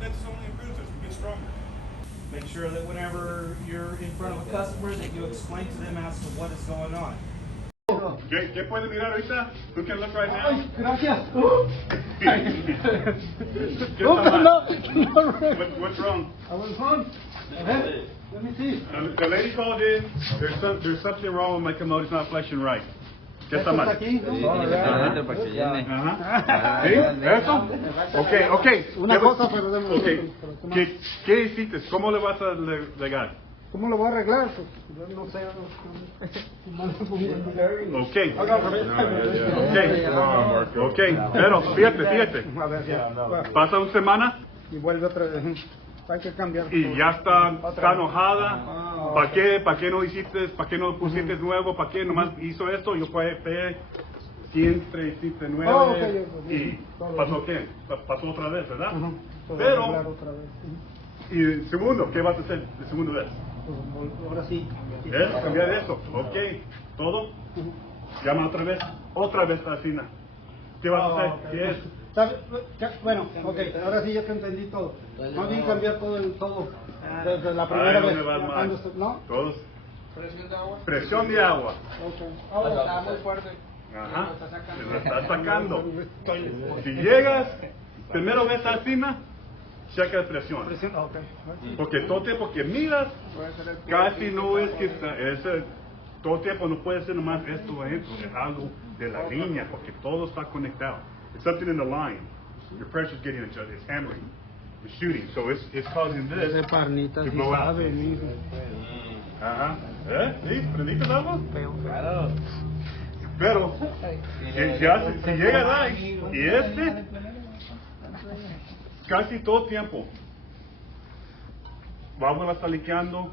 That's only improves us. We get stronger. Make sure that whenever you're in front of a customer, that you explain to them as to what is going on. ¿Qué puede mirar ahorita? You can look right now. Ay, gracias. ¿Qué No, está mal? no. What's wrong? I was home. Let me see. The lady called in. There's something wrong with my commode. It's not flexing right. ¿Qué está Esto mal? está aquí, ¿no? Ajá. ¿Sí? ¿Eso? Okay. Una cosa, pero de Okay. ¿Qué hiciste? ¿Cómo le vas a legar? ¿Cómo lo voy a arreglar? Pues, yo no sé. Okay. Okay. Okay. Pero fíjate. A ver, ya. Pasa una semana Y vuelve otra vez. Hay que cambiar. y ya está enojada. Ah, ¿Para qué no hiciste? ¿Para qué no pusiste nuevo? ¿Para qué nomás hizo esto? Yo siempre hiciste nuevo. Y pasó qué? Pasó otra vez, ¿verdad? Pero, otra vez. y segundo, ¿qué vas a hacer de segunda vez? Pues, ahora sí. ¿Es cambiar eso? Ok. ¿Todo? Llama otra vez a la cina. ¿Qué vas a hacer? ¿Qué es? Bueno, ok, ahora sí ya te entendí todo. Más bien cambiar todo desde la primera vez. ¿No? Todos. Presión de agua. Presión de agua. Okay. Está muy fuerte. Ajá. Se lo está sacando. Si llegas, primero ves a la cina, checa la presión. Porque todo tiempo que miras, casi no es que todo tiempo no puede ser nomás esto adentro, es algo de la línea, porque todo está conectado. It's something in the line. Your pressure's getting adjusted. It's hammering. It's shooting. So it's causing this to blow out. Ajá. ¿Sí? ¿Prendiste el agua? Pero, si llega ahí, y casi todo tiempo, válvula está liqueando,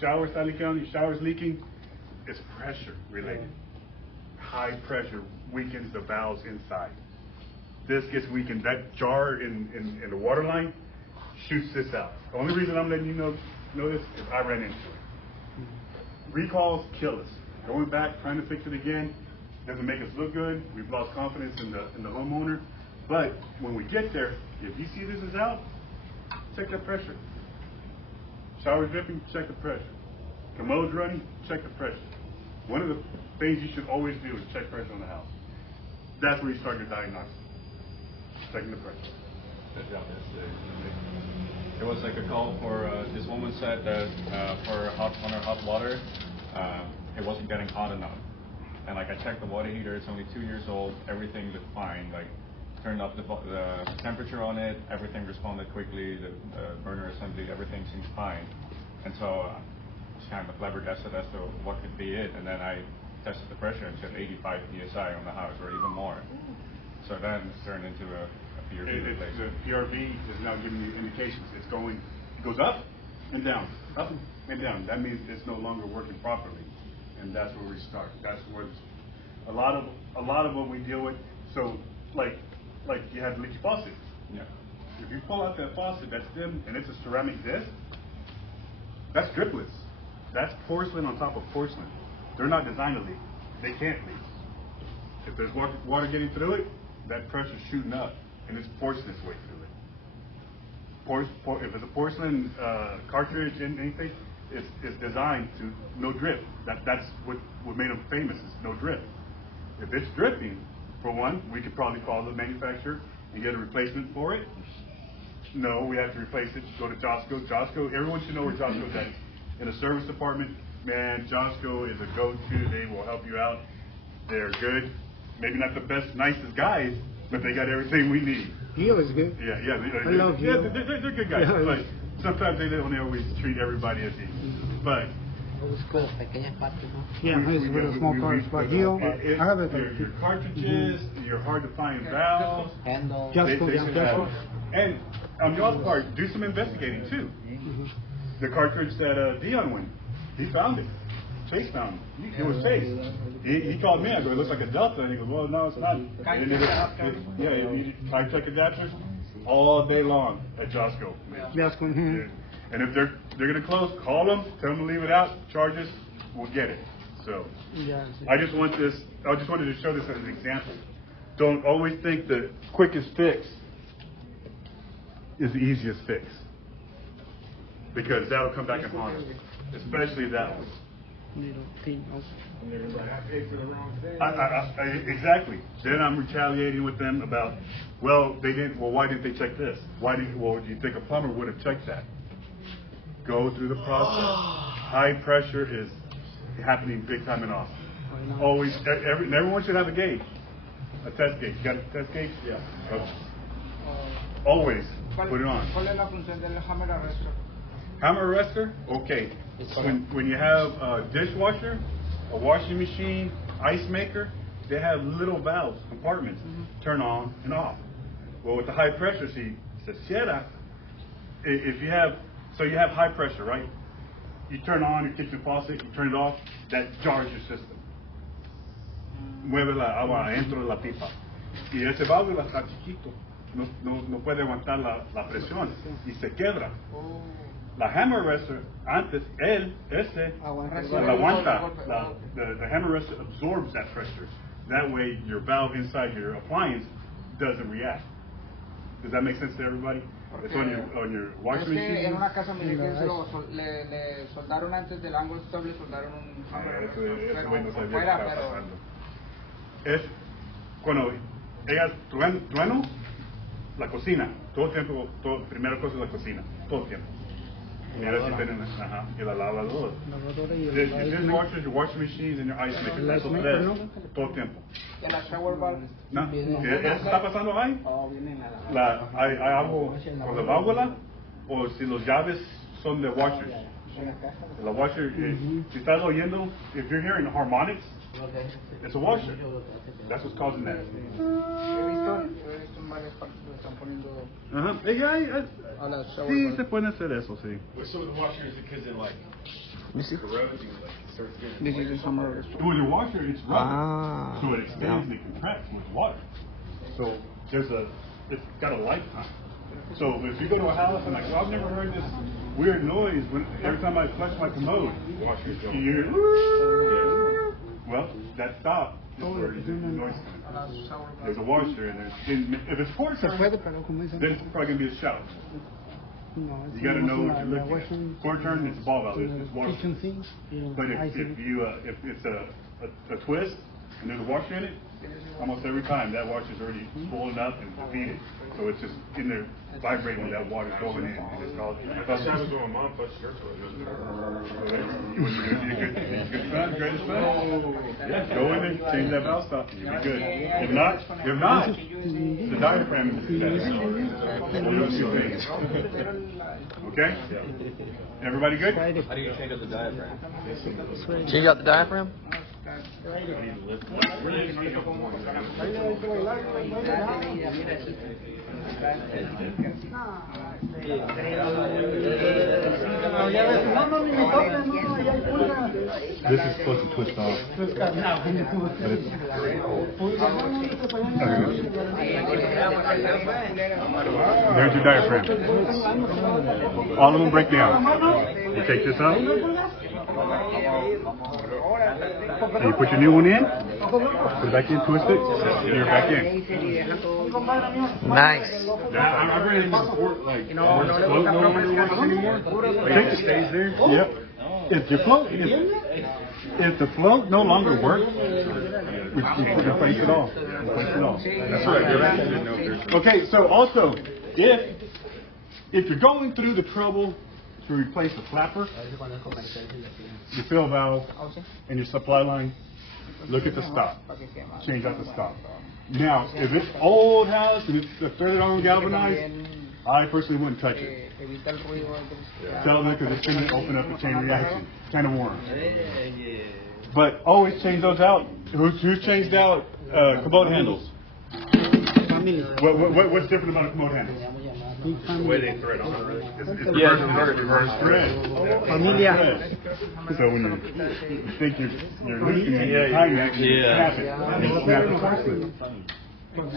shower está liqueando, y shower is leaking, it's pressure related. High pressure weakens the valves inside. This gets weakened. That jar in the water line shoots this out. The only reason I'm letting you know this is I ran into it. Recalls kill us. Going back, trying to fix it again, doesn't make us look good. We've lost confidence in the homeowner. But when we get there, if you see this is out, check that pressure. Shower dripping, check the pressure. Commode's running, check the pressure. One of the things you should always do is check pressure on the house. That's where you start your diagnosis. Checking the pressure. Good job yesterday. It was like a call for this woman said that for on her hot water, it wasn't getting hot enough. And like I checked the water heater, it's only 2 years old. Everything was fine. Like turned up the temperature on it. Everything responded quickly. The burner assembly, everything seems fine. And so I was kind of flabbergasted as to what could be it. And then I tested the pressure and said 85 psi on the house, or even more. So then it's turned into a PRV replacement. The PRV is now giving you indications. It goes up and down, up and down. That means it's no longer working properly, and that's where we start. That's where a lot of what we deal with. So like you have leaky faucet. Yeah. If you pull out that faucet that's dim and it's a ceramic disc, that's driplets. That's porcelain on top of porcelain. They're not designed to leak. They can't leak. If there's water getting through it, that pressure's shooting up, and it's forcing its way through it. If it's a porcelain cartridge in anything, it's designed to no drip. That's what made them famous is no drip. If it's dripping, for one, we could probably call the manufacturer and get a replacement for it. No, we have to replace it. Go to Josco. Josco, everyone should know where Josco's at. In a service department, man, Josco is a go-to. They will help you out. They're good. Maybe not the best, nicest guys, but they got everything we need. Gil is good. Yeah. I love Gil. Yeah, they're good guys. Yeah. But sometimes they don't always treat everybody as equal. But Yeah, he's with a small car. But Gil, I have it. Your cartridges, your hard to find valves. Just go down there. And on your part, do some investigating too. The cartridge that Dion won, he found it. Chase found it. It was Chase. He called me. I go, it looks like a Delta. And he goes, well, no, it's not. I check adapters all day long at Josco. And if they're gonna close, call them, tell them to leave it out, charge us, we'll get it. So I just wanted to show this as an example. Don't always think the quickest fix is the easiest fix. Because that'll come back and haunt us, especially that one. Exactly. Then I'm retaliating with them about, well, why didn't they check this? Do you think a plumber would have checked that? Go through the process. High pressure is happening big time in Austin. Always, everyone should have a gauge, a test gauge. You got a test gauge? Yeah. Okay. Always put it on. ¿Cuál es la función del hammer arrestor? Hammer arrestor? Okay. When you have a dishwasher, a washing machine, ice maker, they have little valves, compartments, turn on and off. Well, with the high pressure, se cierra. If you have high pressure, right? You turn on your kitchen faucet, you turn it off, that jars your system. Mueve la agua dentro de la pipa. Y ese válvula está chiquito, no puede aguantar la presión y se quebra. La hammer arrestor, antes, la aguanta. The hammer arrestor absorbs that pressure. That way, your valve inside your appliance doesn't react. Does that make sense to everybody? It's on your washing machine. En una casa me dijeron que le soldaron antes del ángulo stop, le soldaron un hammer arrestor fuera, pero es cuando ellas trueno la cocina, todo el tiempo, primera cosa es la cocina, todo el tiempo. Mira si tienen, y la lavadora. Your dishwashers, your washing machines, and your ice makers, eso es todo el tiempo. ¿Y la shower valve? No, ¿eso está pasando ahí? Hay algo con la válvula, o si los llaves son de washers. La washer, si estás oyendo, if you're hearing the harmonics, it's a washer. That's what's causing that. He visto en varias partes que están poniendo a la shower Sí, valve. se pueden hacer eso, sí. With some of the washers, because it like corrodes you, like starts getting. This is the hammer arrestor. With your washer, it's rubber, so it expands and it contracts with water. So it's got a lifetime. So if you go to a house and like, well, I've never heard this weird noise every time I flush my commode, you hear, well, that stop is where the noise comes. There's a washer and if it's four turn, then it's probably gonna be a shout. You got to know what you're looking at. Four turn, it's ball valve, it's water. But if it's a twist and there's a washer in it, almost every time that washer's already swollen up and defeated. So it's just in there vibrating with that water going in. And it's called. That's happened to my mom, plus your toy. You good son, greatest son? Yeah, go in there, change that valve stop, you'll be good. If not, the diaphragm is bad. We'll do two things. Okay? Everybody good? How do you change up the diaphragm? Change out the diaphragm? This is supposed to twist off. But it's... There's your diaphragm. All of them break down. You take this out. And you put your new one in. Put it back in, twist it, and you're back in. Nice. I really need support, like, float no longer works anymore. Like, it stays there. Yep. If the float no longer works, we replace it all. That's right. Okay, so also, if you're going through the trouble to replace the flapper, your fill valve, and your supply line, look at the stop. Change out the stop. Now, if it's old house and it's a third arm galvanized, I personally wouldn't touch it. Tell them because it's going to open up a chain reaction, kind of worms. But always change those out. Who's changed out commode handles? What's different about a commode handle? The way they thread on, really. It's reverse thread. Familia. So when you think you're looking at your time, you snap it. You snap the porcelain.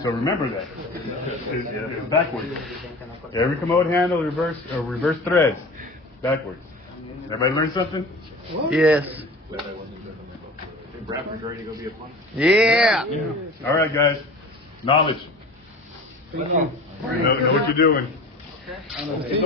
So remember that. It's backwards. Every commode handle reverse threads. Backwards. Everybody learn something? Yes. Bradford's ready to go be a plumber. Yeah. All right, guys. Knowledge. Know what you're doing. Sí.